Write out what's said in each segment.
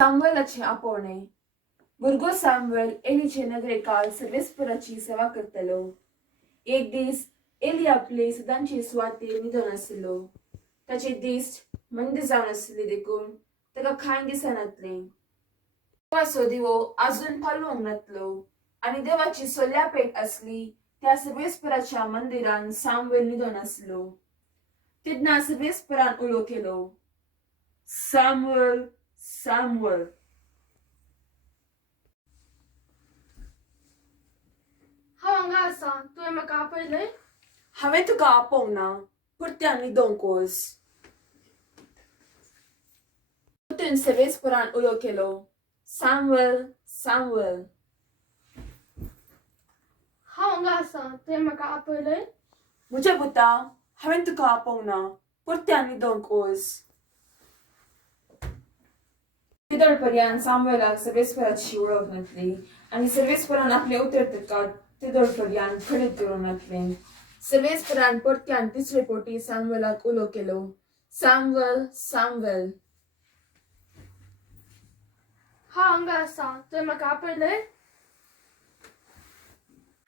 सामुएलाचे आपोवणे. भुरगो सामुएल एलीचे नगरे काळ सर्वेस्पराची सेवा करतलो. एक दीस एली आपले सदांची सुवातेर न्हिदोन आसलो. ताचे दीस मंद जावन आसले देखून ताका कांय दिसनातले. देवाचो दिवो आजून पालवंक नातलो आनी देवाची सोल्या पेट आसली त्या सर्वेस्पराच्या मंदिरान सामुएल न्हिदोन आसलो. तेन्ना सर्वेस्परान उलो केलो, सामुएल, सामुएल. हांव हांगा आसा. तुवें म्हाका आपयलंय? हांवें तुका आपोवंक ना, परत्यान न्हिदोंक वच. परतून सर्वेस्परान उलो केलो, सामुएल, सामुएल. हांव हांगा आसा. तुवें म्हाका आपयलंय? म्हज्या पुता, हांवें तुका आपोवंक ना, परत्यान न्हिदोंक वच. तिदोळपर्यंत सामुएलाक सर्वेस्पराची वळख नासली आनी सर्वेस्परान आपले उतर ताका तिदोळपर्यंत खणीत करूंक नासलें. सर्वेस्परान परत्यान तिसरे फावटी सामुएलाक उलो केलो, सामुएल, सामुएल. हांव हांगा आसा. तुवें म्हाका आपयलंय?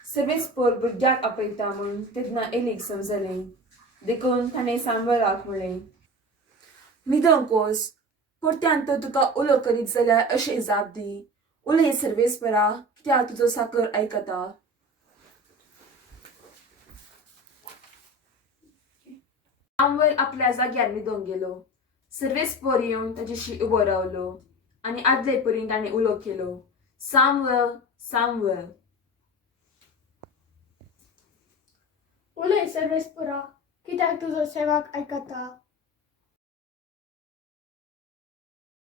सर्वेस्पर भुरग्याक आपयता म्हूण तेन्ना एलीक समजलें. देखून ताणें सामुएलाक म्हणलें, न्हिदोंक वच. परत्यान तो तुका उलो करीत जाल्यार अशें जाप दी, उलय सर्वेस्परा, कित्याक तुजो साकर आयकता. सामुएल आपल्या जाग्यार न्हिदोंक गेलो. सर्वेस्पर येवन ताचेशी उबो रावलो आनी आदले परीन ताणें उलो केलो, सामुएल, सामुएल. उलय सर्वेस्परा, कित्याक तुजो सेवाक आयकता.